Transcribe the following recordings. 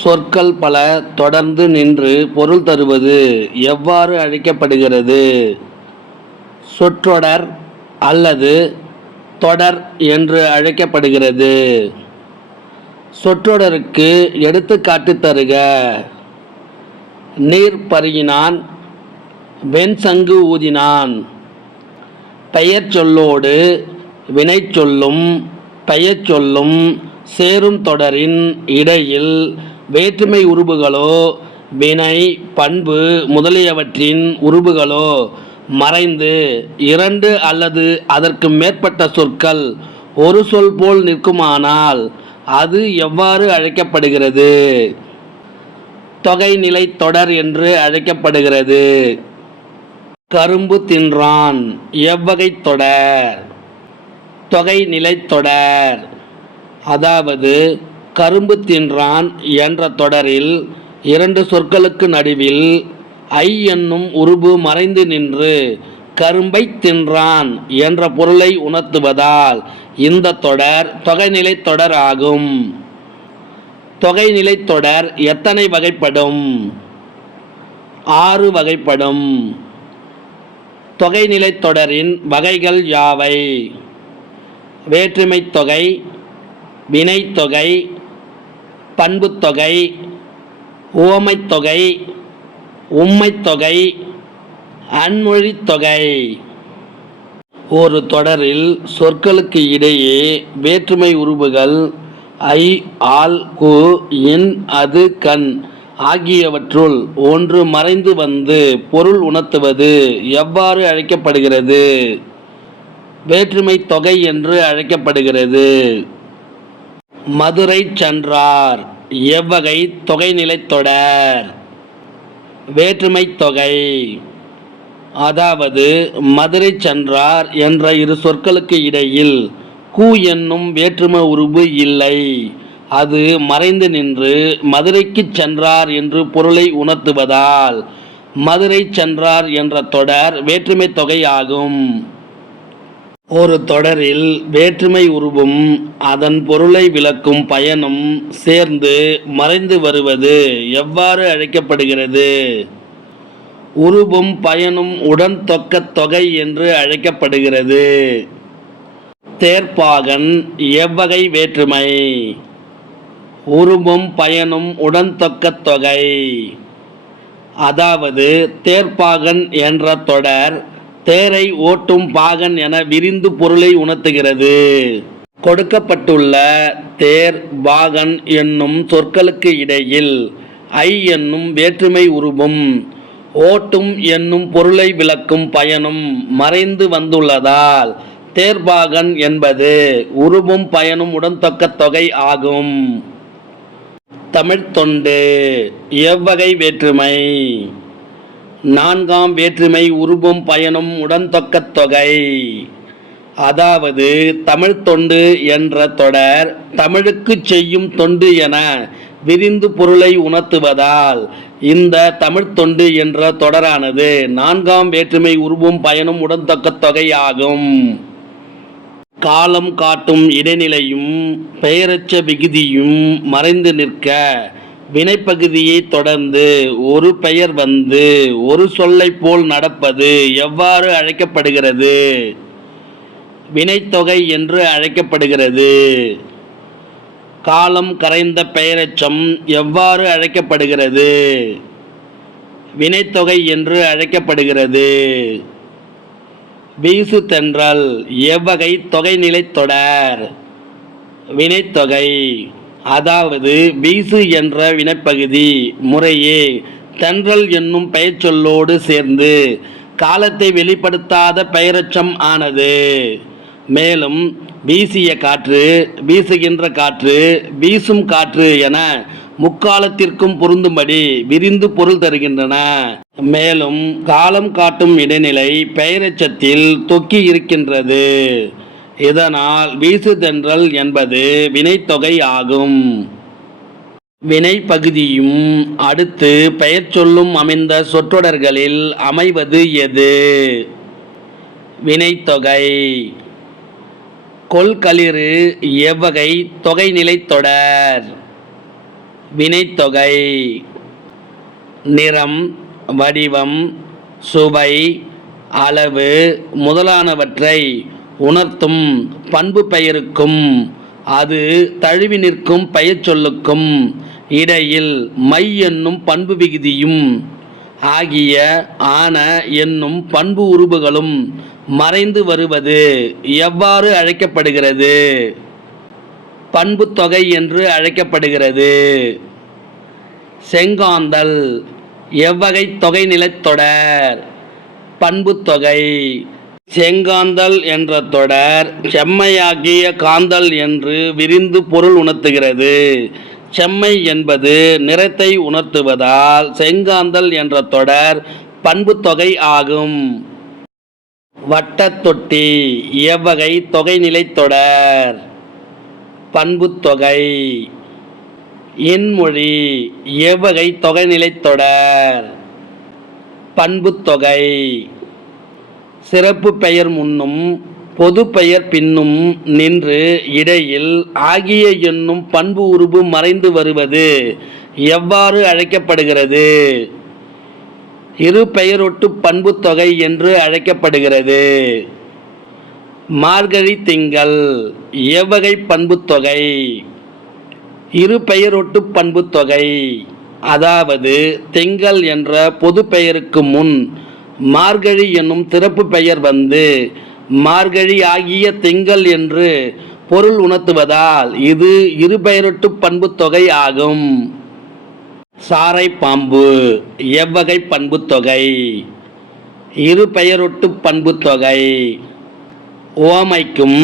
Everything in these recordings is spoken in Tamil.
சொற்கள் பல தொடர்ந்து நின்று பொருள் தருவது எவ்வாறு அழைக்கப்படுகிறது? சொற்றொடர் அல்லது தொடர் என்று அழைக்கப்படுகிறது. சொற்றொடருக்கு எடுத்துக்காட்டு தருக. நீர் பருகினான், வெண்சங்கு ஊதினான். பெயர் சொல்லோடு வினைச்சொல்லும் பெயர்ச்சொல்லும் சேரும் தொடரின் இடையில் வேற்றுமை உருபுகளோ வினை பண்பு முதலியவற்றின் உருபுகளோ மறைந்து இரண்டு அல்லது அதற்கு மேற்பட்ட சொற்கள் ஒரு சொல் போல் நிற்குமானால் அது எவ்வாறு அழைக்கப்படுகிறது? தொகைநிலை தொடர் என்று அழைக்கப்படுகிறது. கரும்பு தின்றான் எவ்வகை தொடர்? தொகைநிலை தொடர். அதாவது கரும்பு தின்றான் என்ற தொடரில் இரண்டு சொற்களுக்கு நடுவில் ஐ என்னும் உருபு மறைந்து நின்று கரும்பை தின்றான் என்ற பொருளை உணர்த்துவதால் இந்த தொடர் தொகைநிலை தொடர் ஆகும். தொகைநிலை தொடர் எத்தனை வகைப்படும்? 6 வகைப்படும். தொகைநிலை தொடரின் வகைகள் யாவை? வேற்றுமைத் தொகை, வினைத்தொகை, பண்புத்தொகை, உவமைத்தொகை, உம்மைத்தொகை, அன்மொழித்தொகை. ஒரு தொடரில் சொற்களுக்கு இடையே வேற்றுமை உருபுகள் ஐ, ஆல், கு, இன், அது, கண் ஆகியவற்றுள் ஒன்று மறைந்து வந்து பொருள் உணர்த்துவது எவ்வாறு அழைக்கப்படுகிறது? வேற்றுமை தொகை என்று அழைக்கப்படுகிறது. மதுரை சென்றார் எவ்வகை தொகைநிலை தொடர்? வேற்றுமை தொகை. அதாவது மதுரை சென்றார் என்ற இரு சொற்களுக்கு இடையில் கு என்னும் வேற்றுமை உருபு இல்லை. அது மறைந்து நின்று மதுரைக்கு சென்றார் என்று பொருளை உணர்த்துவதால் மதுரை சென்றார் என்ற தொடர் வேற்றுமை தொகை ஆகும். ஒரு தொடரில் வேற்றுமை உருவும் அதன் பொருளை விளக்கும் பயனும் சேர்ந்து மறைந்து வருவது எவ்வாறு அழைக்கப்படுகிறது? உருவும் பயனும் உடன் தொக்க தொகை என்று அழைக்கப்படுகிறது. தேர்ப்பாகன் எவ்வகை வேற்றுமை? உருவும் பயனும் உடன் தொக்க தொகை. அதாவது தேர்ப்பாகன் என்ற தொடர் தேரை ஓட்டும் பாகன் என விரிந்து பொருளை உணர்த்துகிறது. கொடுக்கப்பட்டுள்ள தேர் பாகன் என்னும் சொற்களுக்கு இடையில் ஐ என்னும் வேற்றுமை உருவும் ஓட்டும் என்னும் பொருளை விளக்கும் பயனும் மறைந்து வந்துள்ளதால் தேர்பாகன் என்பது உருவும் பயனும் உடன்தொக்க தொகை ஆகும். தமிழ்த்தொண்டு எவ்வகை வேற்றுமை? 4ஆம் வேற்றுமை உருவும் பயனும் உடன்தொக்க தொகை. அதாவது தமிழ்த்தொண்டு என்ற தொடர் தமிழுக்கு செய்யும் தொண்டு என விரிந்து பொருளை உணர்த்துவதால் இந்த தமிழ்த்தொண்டு என்ற தொடரானது 4ஆம் வேற்றுமை உருவும் பயனும் உடன்தொக்க தொகை ஆகும். காலம் காட்டும் இடைநிலையும் பெயரச்ச விகுதியும் மறைந்து நிற்க வினைப்பகுதியை தொடர்ந்து ஒரு பெயர் வந்து ஒரு சொல்லை போல் நடப்பது எவ்வாறு அழைக்கப்படுகிறது? வினைத்தொகை என்று அழைக்கப்படுகிறது. காலம் கரைந்த பெயரெச்சம் எவ்வாறு அழைக்கப்படுகிறது? வினைத்தொகை என்று அழைக்கப்படுகிறது. வீசு தென்றல் எவ்வகை தொகைநிலை தொடர்? வினைத்தொகை. அதாவது வீசு என்ற வினைப்பகுதி முறையே தென்றல் என்னும் பெயர் சொல்லோடு சேர்ந்து காலத்தை வெளிப்படுத்தாத பெயரெச்சம் ஆனது. மேலும் வீசிய காற்று, வீசுகின்ற காற்று, வீசும் காற்று என முக்காலத்திற்கும் பொருந்தும்படி விரிந்து பொருள் தருகின்றன. மேலும் காலம் காட்டும் இடைநிலை பெயரெச்சத்தில் தொக்கி இருக்கின்றது. இதனால் வீசுதென்றல் என்பது வினைத்தொகை ஆகும். வினை பகுதியும் அடுத்து பெயர் சொல்லும் அமைந்த சொற்றொடர்களில் அமைவது எது? வினைத்தொகை. கொள்களிறு எவ்வகை தொகைநிலை தொடர்? வினைத்தொகை. நிறம், வடிவம், சுவை, அளவு முதலானவற்றை உணர்த்தும் பண்பு பெயருக்கும் அது தழுவி நிற்கும் பெயர் சொல்லுக்கும் இடையில் மை என்னும் பண்பு விகுதியும் ஆகிய ஆன என்னும் பண்பு உருபுகளும் மறைந்து வருவது எவ்வாறு அழைக்கப்படுகிறது? பண்பு தொகை என்று அழைக்கப்படுகிறது. செங்காந்தல் எவ்வகை தொகை நிலைத்தொடர்? பண்பு தொகை. செங்காந்தல் என்ற தொடர் செம்மையாகிய காந்தல் என்று விரிந்து பொருள் உணர்த்துகிறது. செம்மை என்பது நிறத்தை உணர்த்துவதால் செங்காந்தல் என்ற தொடர் பண்பு தொகை ஆகும். வட்டத்தொட்டி எவ்வகை தொகை நிலைத்தொடர்? பண்பு தொகை. இன்மொழி எவ்வகை தொகை நிலைத்தொடர்? பண்பு தொகை. சிறப்பு பெயர் முன்னும் பொது பெயர் பின்னும் நின்று இடையில் ஆகிய என்னும் பண்பு உருபு மறைந்து வருவது எவ்வாறு அழைக்கப்படுகிறது? இரு பெயரொட்டு பண்பு தொகை என்று அழைக்கப்படுகிறது. மார்கழி திங்கள் எவ்வகை பண்பு தொகை? இரு பெயரொட்டு பண்பு தொகை. அதாவது திங்கள் என்ற பொது பெயருக்கு முன் மார்கழி என்னும் சிறப்பு பெயர் வந்து மார்கழி ஆகிய திங்கள் என்று பொருள் உணர்த்துவதால் இது இரு பெயரொட்டு பண்பு தொகை ஆகும். சாரை பாம்பு எவ்வகை பண்பு தொகை? இரு பெயரொட்டு பண்பு தொகை. உவமைக்கும்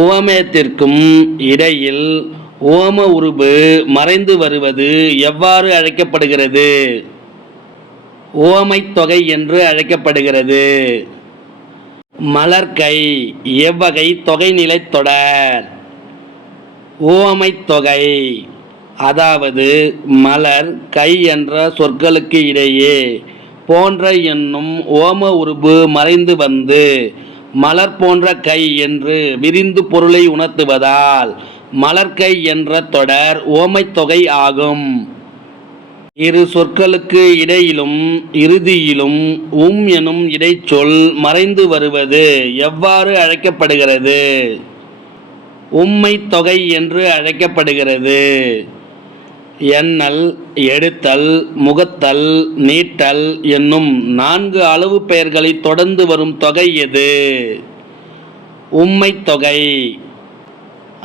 உவமேயத்திற்கும் இடையில் உவம உருபு மறைந்து வருவது எவ்வாறு அழைக்கப்படுகிறது? உவமை தொகை என்று அழைக்கப்படுகிறது. மலர்கை எவ்வகை தொகை நிலைத்தொடர்? உவமை தொகை. அதாவது மலர் கை என்ற சொற்களுக்கு இடையே போன்ற என்னும் ஓம உருபு மறைந்து வந்து மலர் போன்ற கை என்று விரிந்து பொருளை உணர்த்துவதால் மலர்கை என்ற தொடர் ஓமை தொகை ஆகும். இரு சொற்களுக்கு இடையிலும் இறுதியிலும் எனும் இடைச்சொல் மறைந்து வருவது எவ்வாறு அழைக்கப்படுகிறது? உம்மை தொகை என்று அழைக்கப்படுகிறது. எண்ணல், எடுத்தல், முகத்தல், நீட்டல் என்னும் 4 அளவு பெயர்களை தொடர்ந்து வரும் தொகை எது? உம்மை தொகை.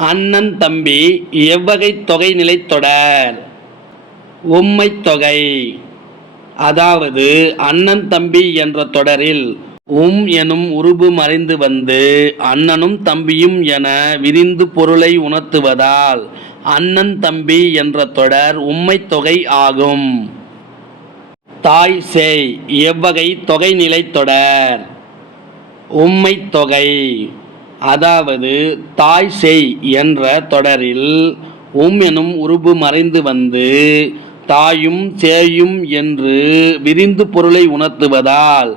அண்ணன் தம்பி எவ்வகை தொகை நிலைத்தொடர்? உம்மை தொகை. அதாவது அண்ணன் தம்பி என்ற தொடரில் எனும் உருபு மறைந்து வந்து அண்ணனும் தம்பியும் என விரிந்து பொருளை உணர்த்துவதால் அண்ணன் தம்பி என்ற தொடர் உம்மை தொகை ஆகும். தாய் சேய் எவ்வகை தொகை நிலைத்தொடர்? உம்மை தொகை. அதாவது தாய் சேய் என்ற தொடரில் எனும் உருபு மறைந்து வந்து தாயும் சேயும் என்று விரிந்து பொருளை உணர்த்துவதால்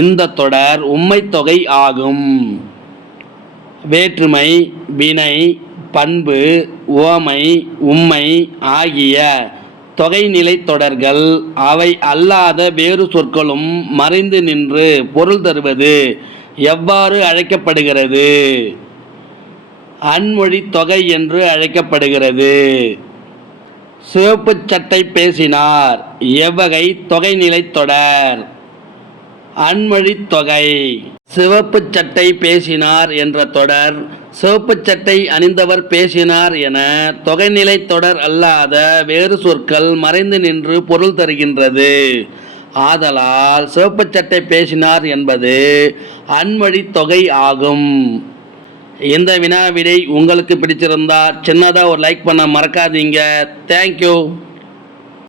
இந்த தொடர் உம்மை தொகை ஆகும். வேற்றுமை, வினை, பண்பு, உவமை, உம்மை ஆகிய தொகை நிலை தொடர்கள் அவை அல்லாத வேறு சொற்களும் மறைந்து நின்று பொருள் தருவது எவ்வாறு அழைக்கப்படுகிறது? அன்மொழி தொகை என்று அழைக்கப்படுகிறது. சிவப்பு சட்டை பேசினார் எவ்வகை தொகை நிலைத்தொடர்? அன்மொழி தொகை. சிவப்பு சட்டை பேசினார் என்ற தொடர் சிவப்பு சட்டை அணிந்தவர் பேசினார் என தொகைநிலை தொடர் அல்லாத வேறு சொற்கள் மறைந்து நின்று பொருள் தருகின்றது. ஆதலால் சிவப்பு சட்டை பேசினார் என்பது அன்மொழி தொகை ஆகும். இந்த வினா விடை உங்களுக்கு பிடிச்சிருந்தா சின்னதாக ஒரு லைக் பண்ண மறக்காதீங்க. தேங்க்யூ.